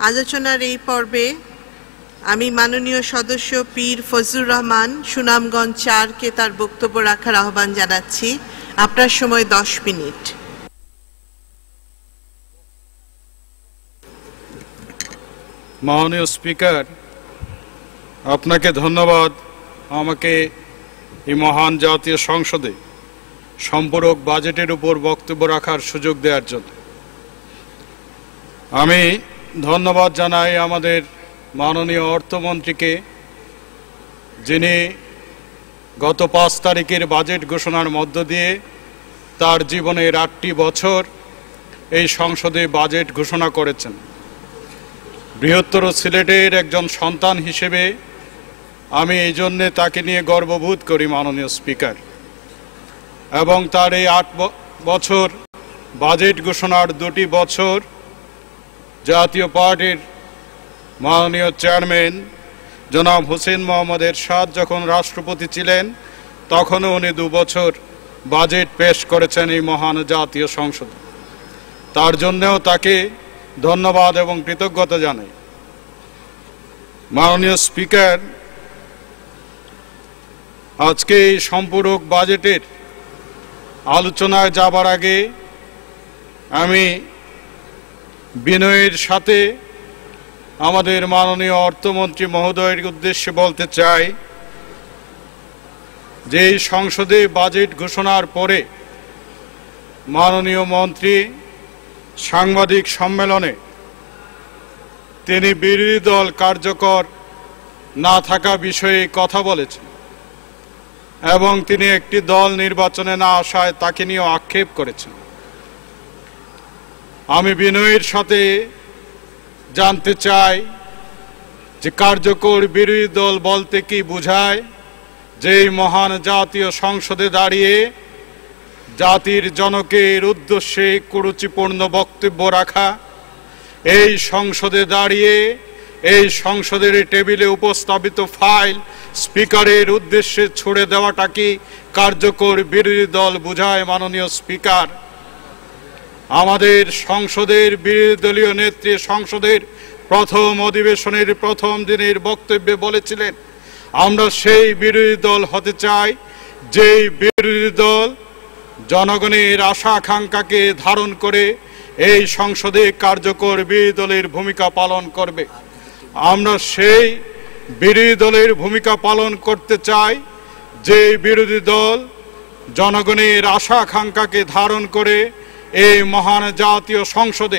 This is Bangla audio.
আলোচনার এই পর্বে আমি মাননীয় সদস্য পীর ফজলুর রহমান সুনামগঞ্জ ৪কে তার বক্তব্য রাখার আহ্বান জানাচ্ছি। আপনার সময় 10 মিনিট। মাননীয় স্পিকার, আপনাকে ধন্যবাদ আমাকে এই মহান জাতীয় সংসদে সম্পূরক বাজেটের উপর বক্তব্য রাখার সুযোগ দেওয়ার জন্য। আমি ধন্যবাদ জানাই আমাদের মাননীয় অর্থমন্ত্রীকে, যিনি গত 5 তারিখের বাজেট ঘোষণার মধ্য দিয়ে তার জীবনের 8টি বছর এই সংসদে বাজেট ঘোষণা করেছেন। বৃহত্তর সিলেটের একজন সন্তান হিসেবে আমি এই জন্যে তাকে নিয়ে গর্ববোধ করি মাননীয় স্পিকার। এবং তার এই 8 বছর বাজেট ঘোষণার 2টি বছর জাতীয় পার্টির মাননীয় চেয়ারম্যান জনাব হোসেন মোহাম্মদ এরশাদ যখন রাষ্ট্রপতি ছিলেন তখনও উনি 2 বছর বাজেট পেশ করেছেন এই মহান জাতীয় সংসদে। তার জন্যও তাকে ধন্যবাদ এবং কৃতজ্ঞতা জানাই। মাননীয় স্পিকার, আজকে এই সম্পূরক বাজেটের আলোচনায় যাবার আগে আমি বিনয়ের সাথে আমাদের মাননীয় অর্থমন্ত্রী মহোদয়ের উদ্দেশ্যে বলতে চাই যে এই সংসদে বাজেট ঘোষণার পরে মাননীয় মন্ত্রী সাংবাদিক সম্মেলনে তিনি বিরোধী দল কার্যকর না থাকা বিষয়ে কথা বলেছেন এবং তিনি একটি দল নির্বাচনে না আসায় তাকে নিয়ে আক্ষেপ করেছেন। আমি বিনয়ের সাথে জানতে চাই যে কার্যকর বিরোধী দল বলতে কি বোঝায়, যে এই মহান জাতীয় সংসদে দাঁড়িয়ে জাতির জনকের উদ্দেশ্যে কুরুচিপূর্ণ বক্তব্য রাখা, এই সংসদে দাঁড়িয়ে এই সংসদের টেবিলে উপস্থাপিত ফাইল স্পিকারের উদ্দেশ্যে ছুড়ে দেওয়াটা কি কার্যকর বিরোধী দল বোঝায়? মাননীয় স্পিকার, আমাদের সংসদের বিরোধী দলীয় নেত্রী সংসদের প্রথম অধিবেশনের প্রথম দিনের বক্তব্যে বলেছিলেন, আমরা সেই বিরোধী দল হতে চাই যেই বিরোধী দল জনগণের আশা আকাঙ্ক্ষাকে ধারণ করে এই সংসদে কার্যকর বিরোধী দলের ভূমিকা পালন করবে। আমরা সেই বিরোধী দলের ভূমিকা পালন করতে চাই যে বিরোধী দল জনগণের আশা আকাঙ্ক্ষাকে ধারণ করে এই মহান জাতীয় সংসদে